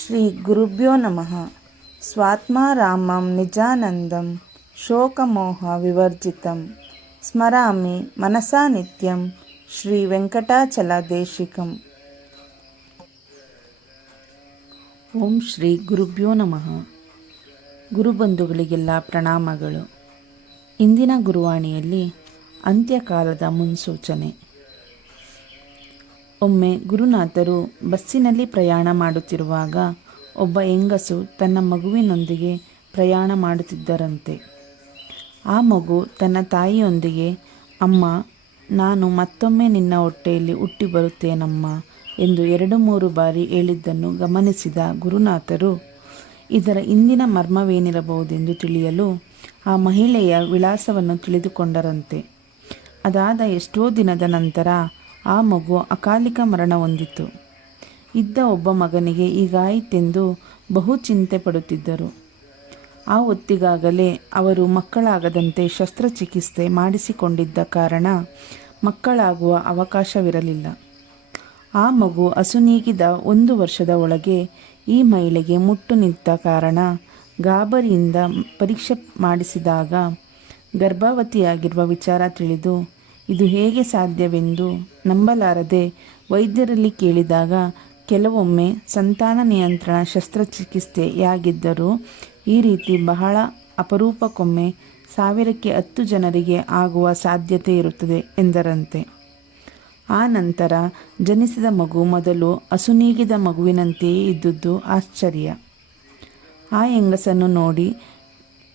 ಶ್ರೀ ಗುರುಭ್ಯೋ ನಮಃ. ಸ್ವಾತ್ಮಾರಾಮಂ ನಿಜಾನಂದಂ ಶೋಕಮೋಹ ವಿವರ್ಜಿತಂ ಸ್ಮರಾಮಿ ಮನಸಾ ನಿತ್ಯಂ ಶ್ರೀ ವೆಂಕಟಾಚಲದೇಶಿಕಂ. ಓಂ ಶ್ರೀ ಗುರುಭ್ಯೋ ನಮಃ. ಗುರುಬಂಧುಗಳಿಗೆಲ್ಲ ಪ್ರಣಾಮಗಳು. ಇಂದಿನ ಗುರುವಾಣಿಯಲ್ಲಿ ಅಂತ್ಯಕಾಲದ ಮುನ್ಸೂಚನೆ. ಒಮ್ಮೆ ಗುರುನಾಥರು ಬಸ್ಸಿನಲ್ಲಿ ಪ್ರಯಾಣ ಮಾಡುತ್ತಿರುವಾಗ ಒಬ್ಬ ಹೆಂಗಸು ತನ್ನ ಮಗುವಿನೊಂದಿಗೆ ಪ್ರಯಾಣ ಮಾಡುತ್ತಿದ್ದರಂತೆ. ಆ ಮಗು ತನ್ನ ತಾಯಿಯೊಂದಿಗೆ, ಅಮ್ಮ, ನಾನು ಮತ್ತೊಮ್ಮೆ ನಿನ್ನ ಹೊಟ್ಟೆಯಲ್ಲಿ ಹುಟ್ಟಿ ಬರುತ್ತೇನಮ್ಮ ಎಂದು 2-3 ಬಾರಿ ಹೇಳಿದ್ದನ್ನು ಗಮನಿಸಿದ ಗುರುನಾಥರು ಇದರ ಹಿಂದಿನ ಮರ್ಮವೇನಿರಬಹುದೆಂದು ತಿಳಿಯಲು ಆ ಮಹಿಳೆಯ ವಿಳಾಸವನ್ನು ತಿಳಿದುಕೊಂಡರಂತೆ. ಅದಾದ ಎಷ್ಟೋ ದಿನದ ನಂತರ ಆ ಮಗು ಅಕಾಲಿಕ ಮರಣ ಹೊಂದಿತು. ಇದ್ದ ಒಬ್ಬ ಮಗನಿಗೆ ಹೀಗಾಯಿತೆಂದು ಬಹು ಚಿಂತೆ ಪಡುತ್ತಿದ್ದರು. ಆ ಹೊತ್ತಿಗಾಗಲೇ ಅವರು ಮಕ್ಕಳಾಗದಂತೆ ಶಸ್ತ್ರಚಿಕಿತ್ಸೆ ಮಾಡಿಸಿಕೊಂಡಿದ್ದ ಕಾರಣ ಮಕ್ಕಳಾಗುವ ಅವಕಾಶವಿರಲಿಲ್ಲ. ಆ ಮಗು ಅಸುನೀಗಿದ 1 ವರ್ಷದ ಒಳಗೆ ಈ ಮಹಿಳೆಗೆ ಮುಟ್ಟು ನಿಂತ ಕಾರಣ ಗಾಬರಿಯಿಂದ ಪರೀಕ್ಷೆ ಮಾಡಿಸಿದಾಗ ಗರ್ಭವತಿಯಾಗಿರುವ ವಿಚಾರ ತಿಳಿದು ಇದು ಹೇಗೆ ಸಾಧ್ಯವೆಂದು ನಂಬಲಾರದೆ ವೈದ್ಯರಲ್ಲಿ ಕೇಳಿದಾಗ ಕೆಲವೊಮ್ಮೆ ಸಂತಾನ ನಿಯಂತ್ರಣ ಶಸ್ತ್ರಚಿಕಿತ್ಸೆಯಾಗಿದ್ದರೂ ಈ ರೀತಿ ಬಹಳ ಅಪರೂಪಕ್ಕೊಮ್ಮೆ 1000ಕ್ಕೆ 10 ಜನರಿಗೆ ಆಗುವ ಸಾಧ್ಯತೆ ಇರುತ್ತದೆ ಎಂದರಂತೆ. ಆ ನಂತರ ಜನಿಸಿದ ಮಗು ಮೊದಲು ಅಸುನೀಗಿದ ಮಗುವಿನಂತೆಯೇ ಇದ್ದುದು ಆಶ್ಚರ್ಯ. ಆ ಹೆಂಗಸನ್ನು ನೋಡಿ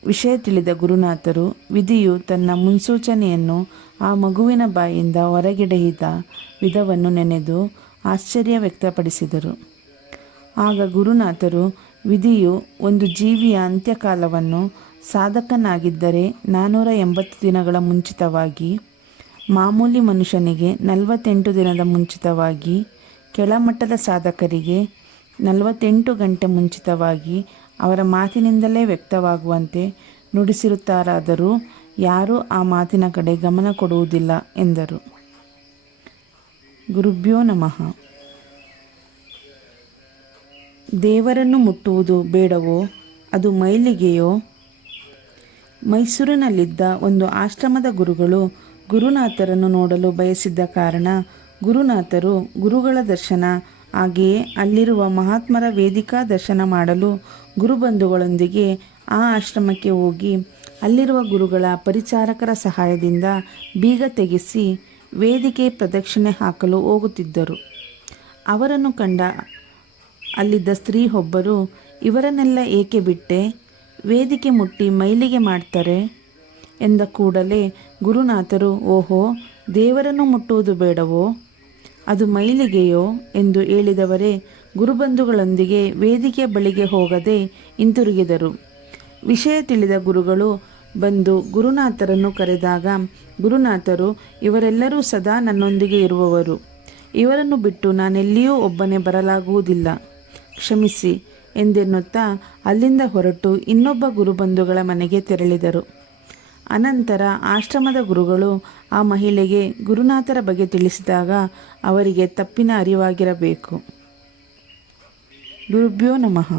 ವಿಷಯ ತಿಳಿದ ಗುರುನಾಥರು ವಿಧಿಯು ತನ್ನ ಮುನ್ಸೂಚನೆಯನ್ನು ಆ ಮಗುವಿನ ಬಾಯಿಂದ ಹೊರಗೆಳೆಯಿದ ವಿಧವನ್ನು ನೆನೆದು ಆಶ್ಚರ್ಯ ವ್ಯಕ್ತಪಡಿಸಿದರು. ಆಗ ಗುರುನಾಥರು ವಿಧಿಯು ಒಂದು ಜೀವಿಯ ಅಂತ್ಯಕಾಲವನ್ನು ಸಾಧಕನಾಗಿದ್ದರೆ 480 ದಿನಗಳ ಮುಂಚಿತವಾಗಿ, ಮಾಮೂಲಿ ಮನುಷ್ಯನಿಗೆ 48 ದಿನದ ಮುಂಚಿತವಾಗಿ, ಕೆಳಮಟ್ಟದ ಸಾಧಕರಿಗೆ 48 ಗಂಟೆ ಮುಂಚಿತವಾಗಿ ಅವರ ಮಾತಿನಿಂದಲೇ ವ್ಯಕ್ತವಾಗುವಂತೆ ನುಡಿಸಿರುತ್ತಾರಾದರೂ ಯಾರೂ ಆ ಮಾತಿನ ಕಡೆ ಗಮನ ಕೊಡುವುದಿಲ್ಲ ಎಂದರು. ಗುರುಭ್ಯೋ ನಮಃ. ದೇವರನ್ನು ಮುಟ್ಟುವುದು ಬೇಡವೋ, ಅದು ಮೈಲಿಗೆಯೋ? ಮೈಸೂರಿನಲ್ಲಿದ್ದ ಒಂದು ಆಶ್ರಮದ ಗುರುಗಳು ಗುರುನಾಥರನ್ನು ನೋಡಲು ಬಯಸಿದ್ದ ಕಾರಣ ಗುರುನಾಥರು ಗುರುಗಳ ದರ್ಶನ ಹಾಗೆಯೇ ಅಲ್ಲಿರುವ ಮಹಾತ್ಮರ ವೇದಿಕಾ ದರ್ಶನ ಮಾಡಲು ಗುರುಬಂಧುಗಳೊಂದಿಗೆ ಆ ಆಶ್ರಮಕ್ಕೆ ಹೋಗಿ ಅಲ್ಲಿರುವ ಗುರುಗಳ ಪರಿಚಾರಕರ ಸಹಾಯದಿಂದ ಬೀಗ ತೆಗೆಸಿ ವೇದಿಕೆ ಪ್ರದಕ್ಷಿಣೆ ಹಾಕಲು ಹೋಗುತ್ತಿದ್ದರು. ಅವರನ್ನು ಕಂಡ ಅಲ್ಲಿದ್ದ ಸ್ತ್ರೀ ಒಬ್ಬರು, ಇವರನ್ನೆಲ್ಲ ಏಕೆ ಬಿಟ್ಟೆ? ವೇದಿಕೆ ಮುಟ್ಟಿ ಮೈಲಿಗೆ ಮಾಡ್ತಾರೆ ಎಂದ ಕೂಡಲೇ ಗುರುನಾಥರು, ಓಹೋ, ದೇವರನ್ನು ಮುಟ್ಟುವುದು ಬೇಡವೋ, ಅದು ಮೈಲಿಗೆಯೋ ಎಂದು ಹೇಳಿದವರೇ ಗುರುಬಂಧುಗಳೊಂದಿಗೆ ವೇದಿಕೆ ಬಳಿಗೆ ಹೋಗದೆ ಹಿಂತಿರುಗಿದರು. ವಿಷಯ ತಿಳಿದ ಗುರುಗಳು ಬಂದು ಗುರುನಾಥರನ್ನು ಕರೆದಾಗ ಗುರುನಾಥರು, ಇವರೆಲ್ಲರೂ ಸದಾ ನನ್ನೊಂದಿಗೆ ಇರುವವರು, ಇವರನ್ನು ಬಿಟ್ಟು ನಾನೆಲ್ಲಿಯೂ ಒಬ್ಬನೇ ಬರಲಾಗುವುದಿಲ್ಲ, ಕ್ಷಮಿಸಿ ಎಂದೆನ್ನುತ್ತಾ ಅಲ್ಲಿಂದ ಹೊರಟು ಇನ್ನೊಬ್ಬ ಗುರುಬಂಧುಗಳ ಮನೆಗೆ ತೆರಳಿದರು. ಅನಂತರ ಆಶ್ರಮದ ಗುರುಗಳು ಆ ಮಹಿಳೆಗೆ ಗುರುನಾಥರ ಬಗ್ಗೆ ತಿಳಿಸಿದಾಗ ಅವರಿಗೆ ತಪ್ಪಿನ ಅರಿವಾಗಿರಬೇಕು. ಗುರುಭ್ಯೋ ನಮಃ.